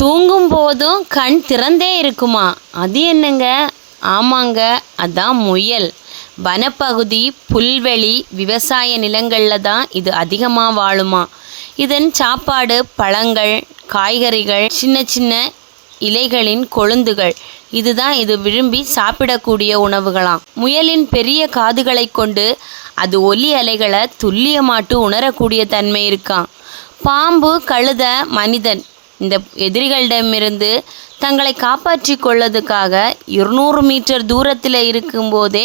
தூங்கும் போதும் கண் திறந்தே இருக்குமா? அது என்னங்க? ஆமாங்க, அதான் முயல். வனப்பகுதி, புல்வெளி, விவசாய நிலங்களில் தான் இது அதிகமாக வாழுமா. இதன் சாப்பாடு பழங்கள், காய்கறிகள், சின்ன சின்ன இலைகளின் கொழுந்துகள். இதுதான் இது விரும்பி சாப்பிடக்கூடிய உணவுகளாம். முயலின் பெரிய காதுகளை கொண்டு அது ஒலி அலைகளை துல்லியமாட்டு உணரக்கூடிய தன்மை இருக்காம். பாம்பு, கழுத, மனிதன் இந்த எதிரிகளிடமிருந்து தங்களை காப்பாற்றி கொள்ளதுக்காக 200 மீட்டர் தூரத்தில் இருக்கும்போதே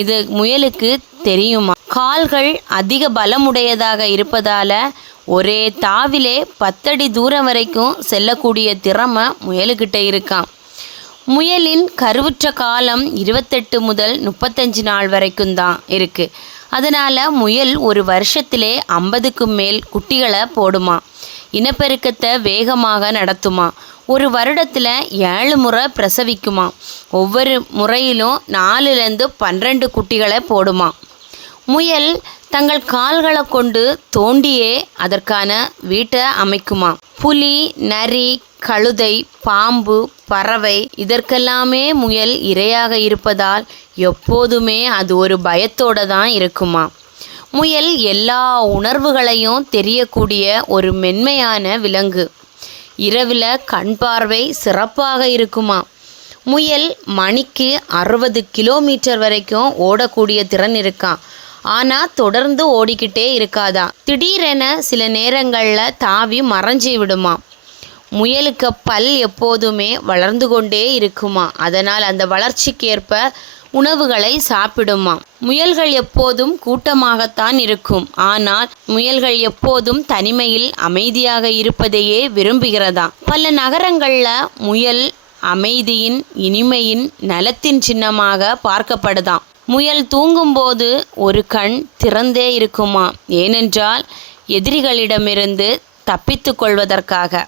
இது முயலுக்கு தெரியுமா. கால்கள் அதிக பலமுடையதாக இருப்பதால் ஒரே தாவிலே 10 அடி தூரம் வரைக்கும் செல்லக்கூடிய திறமை முயலுக்கிட்ட இருக்காம். முயலின் கருவுற்ற காலம் 28 முதல் 35 நாள் வரைக்கும் தான் இருக்குது. அதனால் முயல் ஒரு வருஷத்திலே 50க்கும் மேல் குட்டிகளை போடுமா. இனப்பெருக்கத்தை வேகமாக நடத்துமா. ஒரு வருடத்தில் 7 முறை பிரசவிக்குமா. ஒவ்வொரு முறையிலும் 4லேருந்து 12 குட்டிகளை போடுமா. முயல் தங்கள் கால்களை கொண்டு தோண்டியே அதற்கான வீட்டை அமைக்குமா. புலி, நரி, கழுதை, பாம்பு, பறவை இதற்கெல்லாமே முயல் இரையாக இருப்பதால் எப்போதுமே அது ஒரு பயத்தோடு தான் இருக்குமா. முயல் எல்லா உணர்வுகளையும் தெரியக்கூடிய ஒரு மென்மையான விலங்கு. இரவில் கண் பார்வை சிறப்பாக இருக்குமா. முயல் மணிக்கு 60 கிலோமீட்டர் வரைக்கும் ஓடக்கூடிய திறன் இருக்கான். ஆனால் தொடர்ந்து ஓடிக்கிட்டே இருக்காதா. திடீரென சில நேரங்களில் தாவி மறைஞ்சி விடுமா. முயலுக்கு பல் எப்போதுமே வளர்ந்து கொண்டே இருக்குமா. அதனால் அந்த வளர்ச்சிக்கேற்ப உணவுகளை சாப்பிடுமா. முயல்கள் எப்போதும் கூட்டமாகத்தான் இருக்கும். ஆனால் முயல்கள் எப்போதும் தனிமையில் அமைதியாக இருப்பதையே விரும்புகிறதா. பல நகரங்களில் முயல் அமைதியின், இனிமையின், நலத்தின் சின்னமாக பார்க்கப்படுதாம். முயல் தூங்கும்போது ஒரு கண் திறந்தே இருக்குமா. ஏனென்றால் எதிரிகளிடமிருந்து தப்பித்து கொள்வதற்காக.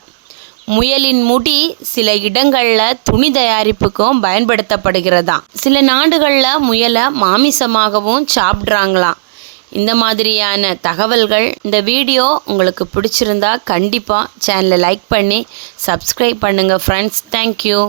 முயலின் முடி சில இடங்களில் துணி தயாரிப்புக்கும் பயன்படுத்தப்படுகிறதாம். சில நாடுகளில் முயலை மாமிசமாகவும் சாப்பிட்றாங்களாம். இந்த மாதிரியான தகவல்கள். இந்த வீடியோ உங்களுக்கு பிடிச்சிருந்தா கண்டிப்பாக சேனலை லைக் பண்ணி சப்ஸ்கிரைப் பண்ணுங்கள் ஃப்ரெண்ட்ஸ். தேங்க்யூ.